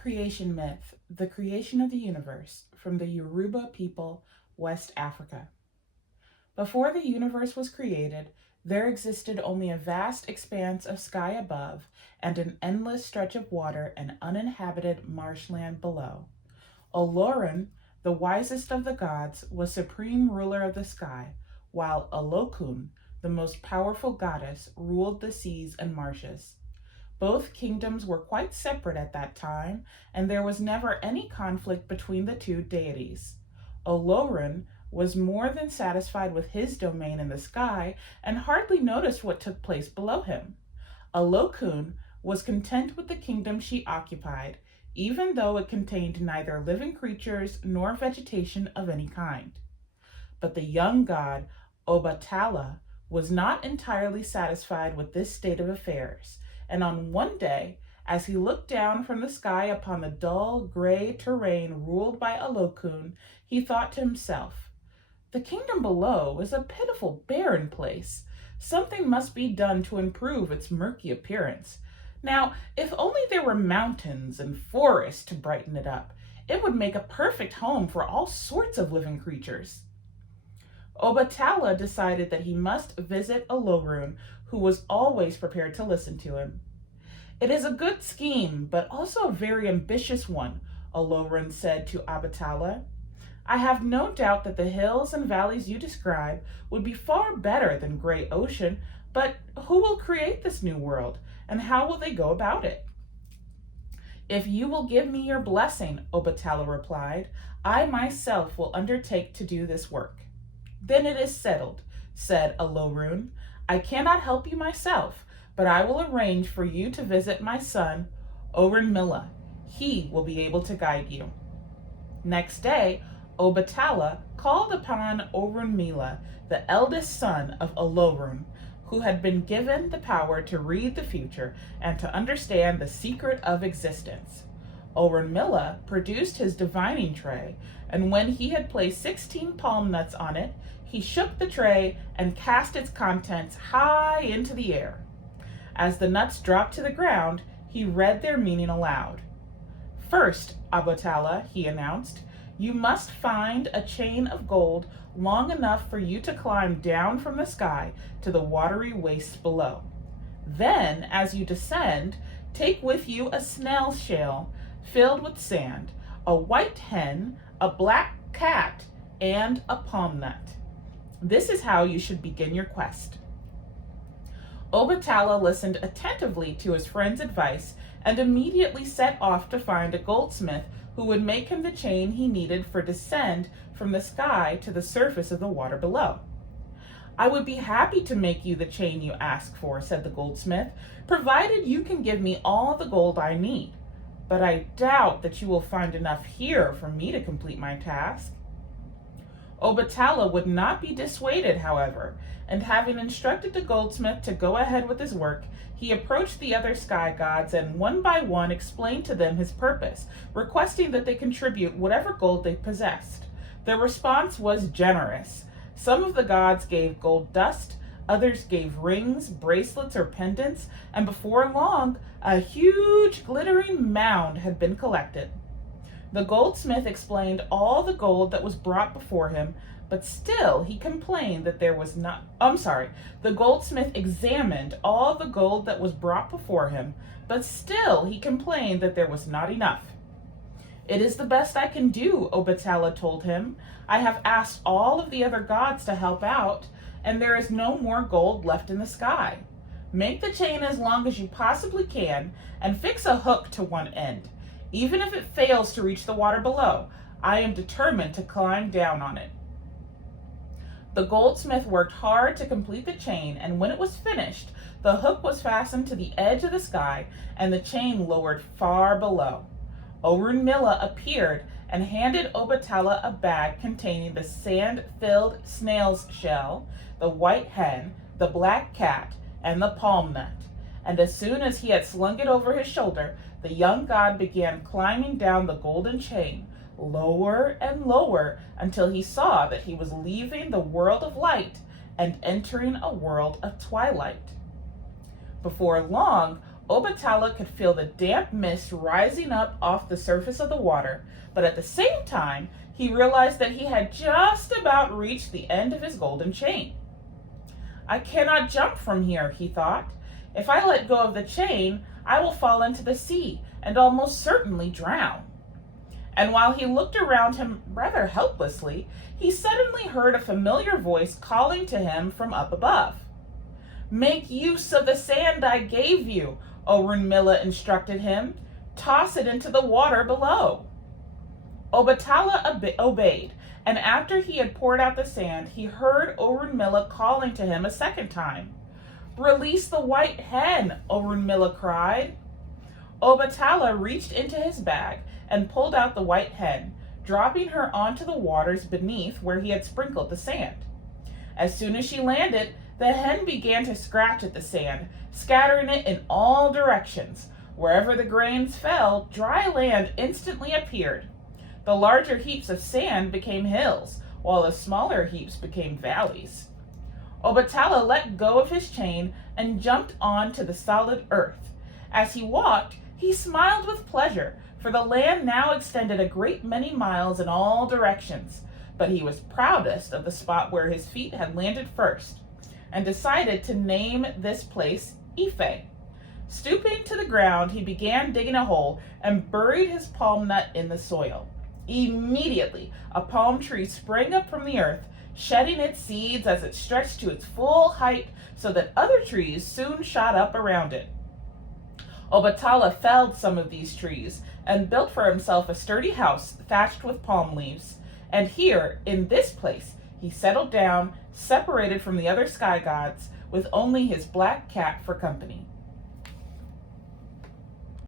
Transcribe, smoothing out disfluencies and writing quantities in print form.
Creation myth, the creation of the universe, from the Yoruba people, West Africa. Before the universe was created, there existed only a vast expanse of sky above and an endless stretch of water and uninhabited marshland below. Oloran, the wisest of the gods, was supreme ruler of the sky, while Olokun, the most powerful goddess, ruled the seas and marshes. Both kingdoms were quite separate at that time, and there was never any conflict between the two deities. Oloran was more than satisfied with his domain in the sky and hardly noticed what took place below him. Olokun was content with the kingdom she occupied, even though it contained neither living creatures nor vegetation of any kind. But the young god, Obatala, was not entirely satisfied with this state of affairs, and on one day, as he looked down from the sky upon the dull, gray terrain ruled by Olokun, he thought to himself, "The kingdom below is a pitiful, barren place. Something must be done to improve its murky appearance. Now, if only there were mountains and forests to brighten it up, it would make a perfect home for all sorts of living creatures." Obatala decided that he must visit Olorun, who was always prepared to listen to him. "It is a good scheme, but also a very ambitious one," Olorun said to Obatala. "I have no doubt that the hills and valleys you describe would be far better than Great Ocean, but who will create this new world, and how will they go about it?" "If you will give me your blessing," Obatala replied, "I myself will undertake to do this work." "Then it is settled," said Olorun. "I cannot help you myself, but I will arrange for you to visit my son, Orinmilla. He will be able to guide you." Next day, Obatala called upon Orinmilla, the eldest son of Olorun, who had been given the power to read the future and to understand the secret of existence. Orinmilla produced his divining tray, and when he had placed 16 palm nuts on it, he shook the tray and cast its contents high into the air. As the nuts dropped to the ground, he read their meaning aloud. "First, Obatala," he announced, "you must find a chain of gold long enough for you to climb down from the sky to the watery wastes below. Then, as you descend, take with you a snail's shell filled with sand, a white hen, a black cat, and a palm nut. This is how you should begin your quest." Obatala listened attentively to his friend's advice and immediately set off to find a goldsmith who would make him the chain he needed for descent from the sky to the surface of the water below. "I would be happy to make you the chain you ask for," said the goldsmith, "provided you can give me all the gold I need. But I doubt that you will find enough here for me to complete my task." Obatala would not be dissuaded, however, and having instructed the goldsmith to go ahead with his work, he approached the other sky gods and one by one explained to them his purpose, requesting that they contribute whatever gold they possessed. Their response was generous. Some of the gods gave gold dust, others gave rings, bracelets, or pendants, and before long, a huge glittering mound had been collected. The goldsmith explained all the gold that was brought before him, but still he complained that there was not, the goldsmith examined all the gold that was brought before him, but still he complained that there was not enough. "It is the best I can do," Obatala told him. "I have asked all of the other gods to help out, and there is no more gold left in the sky. Make the chain as long as you possibly can and fix a hook to one end. Even if it fails to reach the water below, I am determined to climb down on it." The goldsmith worked hard to complete the chain, and when it was finished, the hook was fastened to the edge of the sky and the chain lowered far below. Orinmilla appeared and handed Obatala a bag containing the sand-filled snail's shell, the white hen, the black cat, and the palm nut. And as soon as he had slung it over his shoulder, the young god began climbing down the golden chain, lower and lower, until he saw that he was leaving the world of light and entering a world of twilight. Before long, Obatala could feel the damp mist rising up off the surface of the water, but at the same time, he realized that he had just about reached the end of his golden chain. I cannot jump from here, he thought. If I let go of the chain, I will fall into the sea and almost certainly drown. And while he looked around him rather helplessly, he suddenly heard a familiar voice calling to him from up above. Make use of the sand I gave you, Orunmila instructed him. Toss it into the water below. Obatala obeyed, and after he had poured out the sand, he heard Orunmila calling to him a second time. Release the white hen, Orunmila cried. Obatala reached into his bag and pulled out the white hen, dropping her onto the waters beneath where he had sprinkled the sand. As soon as she landed, the hen began to scratch at the sand, scattering it in all directions. Wherever the grains fell, dry land instantly appeared. The larger heaps of sand became hills, while the smaller heaps became valleys. Obatala let go of his chain and jumped onto the solid earth. As he walked, he smiled with pleasure, for the land now extended a great many miles in all directions. But he was proudest of the spot where his feet had landed first, and decided to name this place Ife. Stooping to the ground, he began digging a hole and buried his palm nut in the soil. Immediately, a palm tree sprang up from the earth, shedding its seeds as it stretched to its full height so that other trees soon shot up around it. Obatala felled some of these trees and built for himself a sturdy house thatched with palm leaves. And here, in this place, he settled down, separated from the other sky gods, with only his black cat for company.